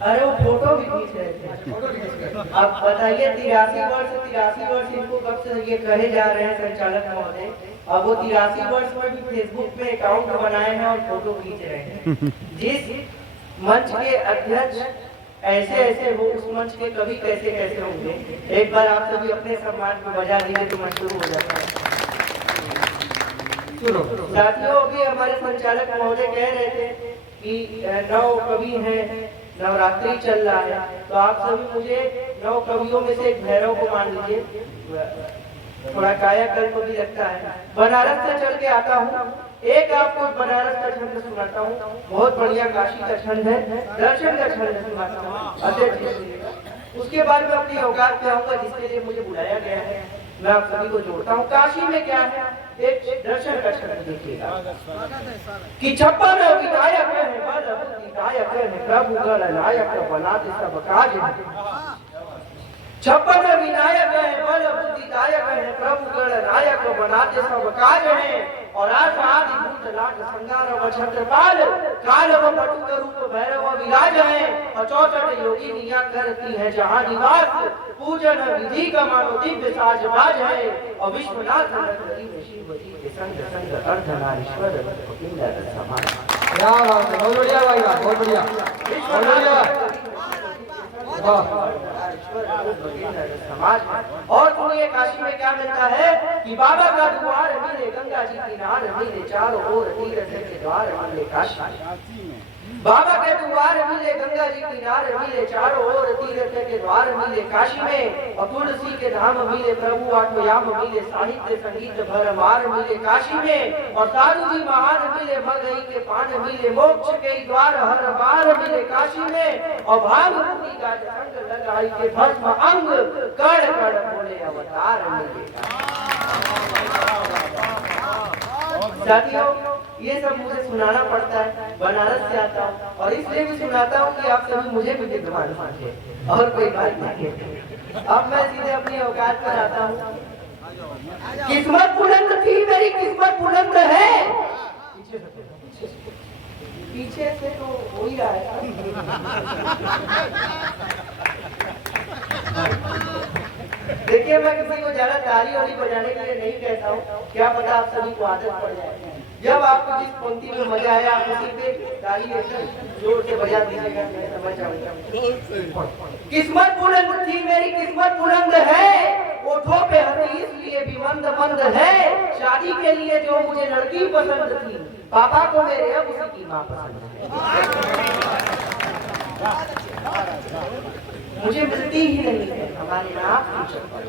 अरे वो फोटो भी खींच रहे थे। अब बताइए 83 वर्ष इनको कब से ये कहे जा रहे हैं संचालक महोदय, अब वो 83 वर्ष में भी फेसबुक पे अकाउंट बनाए हैं और फोटो खींच रहे हैं। जिस मंच के अध्यक्ष ऐसे हो, उस मंच के कभी कैसे होंगे। एक बार आप सभी अपने सम्मान को बजा दीजिए तो मशहूर हो जाता है। सुनो साथियों, अभी हमारे संचालक महोदय कह रहे थे कि 9 कवि हैं, नवरात्रि चल रहा है, तो आप सभी मुझे 9 कवियों में से एक भैरव को मान लीजिए, थोड़ा कायाकल्प भी लगता है। बनारस से चल के आता हूँ, एक आपको बनारस का छंद सुनाता हूँ, बहुत बढ़िया काशी का छंद है, दर्शन का छंद सुनाता हूँ। उसके बाद में अपनी औकात पे आऊंगा जिसके लिए मुझे बुलाया गया है, मैं आप सभी को जोड़ता हूँ। काशी में क्या है, एक दर्शन का छंद देखिएगा कि 56 विधायक है, विधायक है प्रभु गण नायक बनाते सब काज। 56 विनायक है, बल बुद्धिदायक है, प्रभु गण नायक बनाते सब काज है। और आज आदि भूत नाट संगार व छत्रपाल काल व पटुक रूप भैरव विराज है। और 64 योगी निया करती है जहाँ निवास, पूजन विधि का मानो दिव्य साजबाज है। और विश्वनाथ शिवजी के संग संग अर्धनारीश्वर समाज। बहुत बढ़िया भाई, बहुत बढ़िया। समाज। और सुनिए काशी में क्या मिलता है कि बाबा का द्वार मिले, गंगा जी किनार मिले, चारों ओर तीर्थ के द्वार मिले काशी। बाबा के द्वार मिले, गंगा जी किनार मिले, चारों ओर तीर्थ के द्वार मिले काशी में। और तुलसी के धाम मिले, प्रभु आत्मयाम मिले, साहित्य संगीत भरमार मिले काशी में। और साधु जी महान मिले, मगही के पान मिले, मोक्ष के द्वार हर बार मिले काशी में। और भांग मुक्ति का संग लगाई के भस्म अंग, कण कण बोले अवतार मिले। साथियों, ये सब मुझे सुनाना पड़ता है, बनारस से आता हूँ और इसलिए भी सुनाता हूँ कि आप सभी मुझे भी विद्वान समझे, और कोई बात नहीं है। अब मैं सीधे अपनी औकात पर आता हूँ। किस्मत बुलंद थी मेरी, किस्मत बुलंद है। पीछे से तो हो ही रहा है। देखिए, मैं किसी को ज्यादा ताली वाली बजाने के लिए नहीं कहता हूँ, क्या पता आप सभी को आदत पड़ जाए। जब आपको जिस पंक्ति में मजा आया आप उसी पे ताली एकदम जोर से बजा दीजिएगा, मैं समझ जाऊंगा। किस्मत बुलंद थी मेरी, किस्मत बुलंद है, ओठों पे हंसी इसलिए भी मंद मंद है। शादी के लिए जो मुझे लड़की पसंद थी, पापा को मेरे अब उसी की माँ पसंद है। मुझे मिलती ही नहीं है हमारे नाप की चप्पल,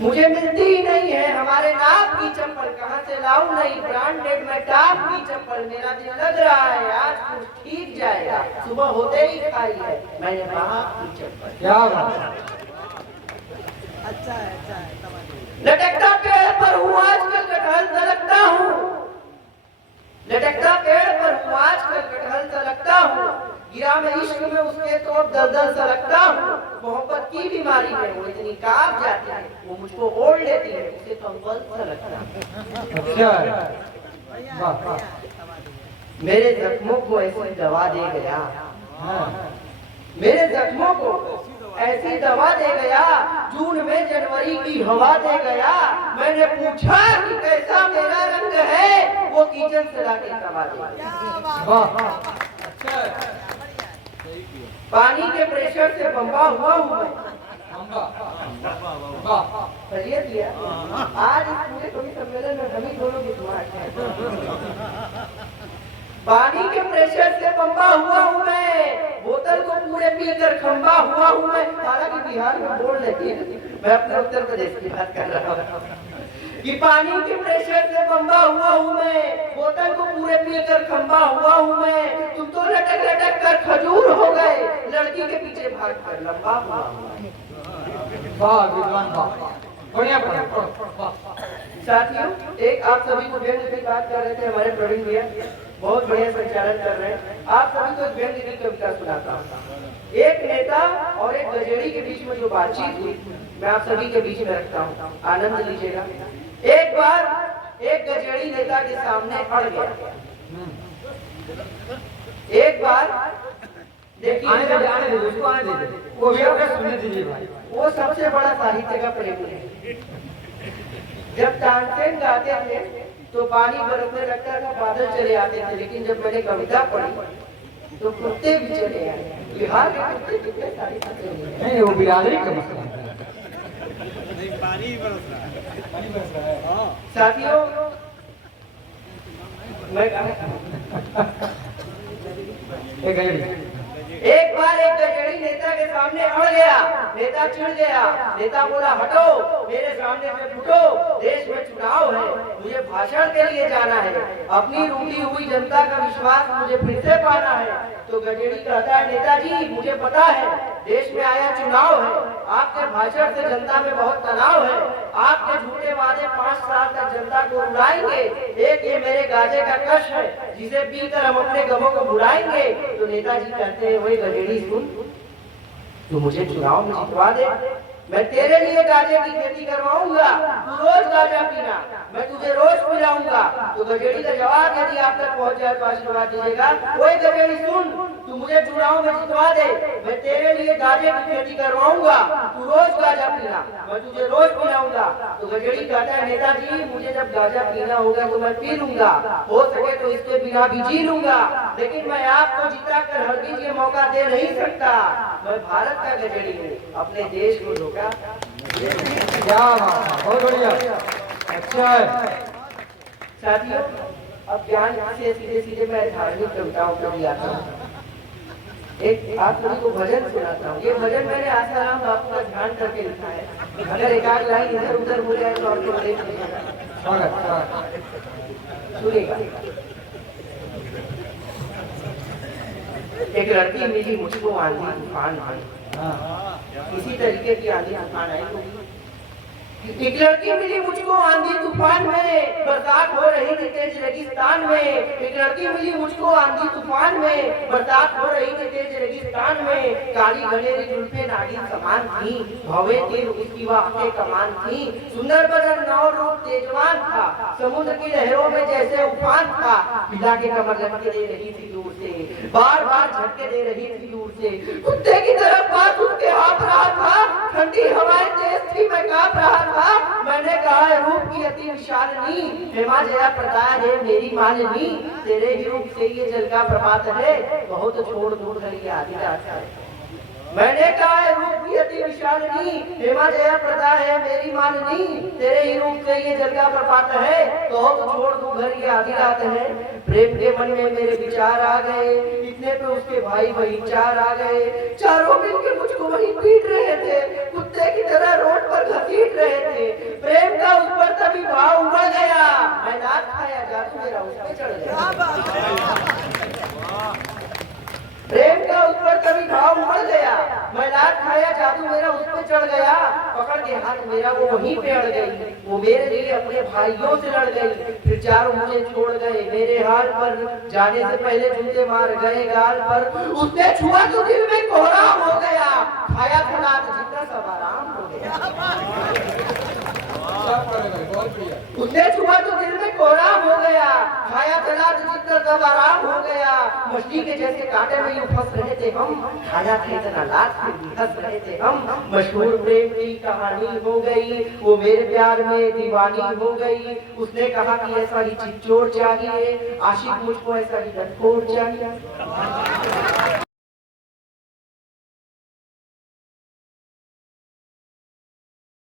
मुझे मिलती ही नहीं है हमारे नाप की चप्पल। कहाँ से लाऊं नई ब्रांडेड में टॉप की चप्पल। मेरा दिल लग रहा है आज कुछ ठीक जाएगा, सुबह होते ही खाई है मैंने बाप की चप्पल। क्या बात है, अच्छा है। लटकता पेड़ पर हूँ आजकल कटहल तलकता हूँ, लटकता पेड़ पर हूँ आजकल कटहल तलकता हूँ। गिरा में इश्क में उसके तो दलदल सा लगता हूँ। मोहब्बत की बीमारी में वो इतनी कांप जाती है, वो मुझको ओढ़ लेती है, उसे कंबल सा लगता है। मेरे जख्मों को ऐसी दवा दे गया, मेरे जख्मों को ऐसी दवा दे गया, जून में जनवरी की हवा दे गया। मैंने पूछा कि कैसा मेरा रंग है, वो किचन से लाके दवा दे गया। पानी के प्रेशर से बंबा हुआ हूँ मैं। आज इस पूरे कवि सम्मेलन में हम ही दोनों विद्वान हैं। पानी के प्रेशर से बंबा हुआ हूँ मैं, बोतल को पूरे पीकर खंबा हुआ हूँ मैं। हालांकि बिहार में बोल लेती है, मैं अपने उत्तर प्रदेश की बात कर रहा हूँ कि पानी के प्रेशर से बंबा हुआ हूँ मैं, बोतल को पूरे पीकर खंबा हुआ हूँ मैं। तुम तो लटक लटक कर खजूर हो गए, लड़की के पीछे भाग कर लंबा हुआ हूँ। वाह विद्वान, बढ़िया बढ़िया। साथियों, एक आप सभी को व्यंग्य की बात कर रहे थे, हमारे प्रवीण भैया बहुत बढ़िया संचालन कर रहे हैं। आप सभी को व्यंग्य की कविता सुनाता हूँ। एक नेता और एक गजेड़ी के बीच में जो बातचीत हुई, मैं आप सभी के बीच में रखता हूँ, आनंद लीजिएगा। एक बार एक गजेड़ी नेता के सामने अड़ गया। एक बार देखिए, आने दे उसको आने दे, वो भी आपका सुनने दीजिए भाई। वो सबसे बड़ा साहित्य का प्रेमी है। जब तानसेन गाते थे तो पानी बरसने लगता था, बादल चले आते थे, लेकिन जब मैंने कविता पढ़ी तो कुत्ते भी चले आए। बिहार के कुत्ते कितने साहित्य नहीं, वो बिरादरी का मसला है। पानी बरस रहा है। साथियों, मैं एक बार एक गजड़ी नेता के सामने अड़ गया। नेता चिढ़ गया। नेता बोला, हटो, मेरे सामने से फुटो, देश में चुनाव है, मुझे भाषण के लिए जाना है, अपनी रूठी हुई जनता का विश्वास मुझे फिर से पाना है। तो गजड़ी कहता है, नेताजी मुझे पता है, देश में आया चुनाव है, आपके भाषण से जनता में बहुत तनाव है, आपके झूठे वादे 5 साल तक जनता को रुलाएंगे, एक ये मेरे गाजे का कश है, जिसे पीकर हम अपने गमों को भुलाएंगे। तो नेताजी कहते हैं, वही गजेड़ी सुन, तू मुझे चुनाव में जितवा दे, मैं तेरे लिए गाजे की खेती करवाऊंगा, तू रोज गाजा पीना, मैं तुझे रोज पिलाऊंगा। तो गजेड़ी का जवाब यदि आप तक पहुंच जाए तो आशीर्वाद दीजिएगा, वही गजेड़ी सुन, तू मुझे चुनाव में जितवा दे, मैं तेरे लिए गाजे की खेती करवाऊंगा, तू रोज गाजा पीना, मैं तुझे रोज पिलाऊंगा। तो गजेड़ी कहता है, नेताजी मुझे जब गाजा पीना होगा तो मैं पी लूंगा, हो सके तो इसके बिना भी जी लूंगा, लेकिन मैं आपको जिता कर हरगिज ये मौका दे नहीं सकता। मैं भारत का गजेड़ी हूँ, अपने देश को धोखा। क्या बात है, बहुत बढ़िया, अच्छा है। साथियों, अब ज्ञान से सीधे सीधे मैं धार्मिक कविताओं पर भी आता हूँ। एक आप सभी को भजन सुनाता हूँ। ये भजन मैंने आसाराम बापू का ध्यान करके लिखा है, अगर एक आध लाइन इधर उधर हो जाए तो आपको देख लीजिएगा, सुनिएगा। एक लड़की मिली मुझको आंधी तूफान में, इसी तरीके की आंधी तूफान आई होगी। एक लड़की मिली मुझको आंधी तूफान में, बरसात हो रही थी तेज रेगिस्तान में। एक लड़की मिली मुझको आंधी तूफान में, बरसात हो रही थी तेज रेगिस्तान में। काली गलेरी जुल्फे नागिन समान थी, भवे तीर उसकी वाक़े कमान थी। सुंदर बदन नौ रूप तेजवान था, समुद्र की लहरों में जैसे उफान था। पिला के कमर लटके दे रही थी दूर से, बार बार झटके दे रही थी दूर से। कुत्ते की तरह बात उसके हाथ रहा था, ठंडी हवाएं तेज थी, मैं कांप रहा था। मैंने कहा, रूप की अति विशालिनी, हेमा जया प्रदाय है मेरी मालिनी। तेरे ही रूप से ये जल का प्रभात है, बहुत छोड़ दूर है ये आधी रात है। मैंने कहा, रूप की अति विशालिनी, हेमा जया प्रदाय है मेरी मालिनी। तेरे ही रूप से ये जल का प्रभात है, बहुत छोड़ दूर घर ये आधी रात है। प्रेम के मन में मेरे विचार आ गए, इतने पे उसके भाई बहन 4 आ गए। चारों मिलकर मुझको वहीं पीट रहे थे, कुत्ते की तरह रोड पर घसीट रहे थे। प्रेम का उस पर तभी भाव उमड़ गया, मैं नाच खाया जादू मेरा उस पे चढ़ गया। प्रेम का उस पर तभी भाव उमड़ गया, मैं लात खाया जादू मेरा उस पे चढ़ गया। पकड़ के हाथ मेरा वो वहीं पे अड़ गई, वो मेरे लिए अपने भाइयों से लड़ गई। फिर चारों मुझे छोड़ गए मेरे हाल पर, जाने से पहले जूते मार गए गाल पर। उसने छुआ तो दिल में कोहराम हो गया, खाया था लात जितना सब आराम हो गया। उसने छुआ तो दिल में कोहराम हो गया, खाया था जितना सब आराम हो गया। मछली के जैसे कांटे में यूं फंस रहे थे हम, खाया था इतना लात फिर भी हंस रहे थे हम। मशहूर प्रेम की कहानी हो गई, वो मेरे प्यार में दीवानी हो गई। उसने कहा कि ऐसा ही चिच्चोर चाहिए, आशिक मुझको ऐसा ही लटकोर चाहिए।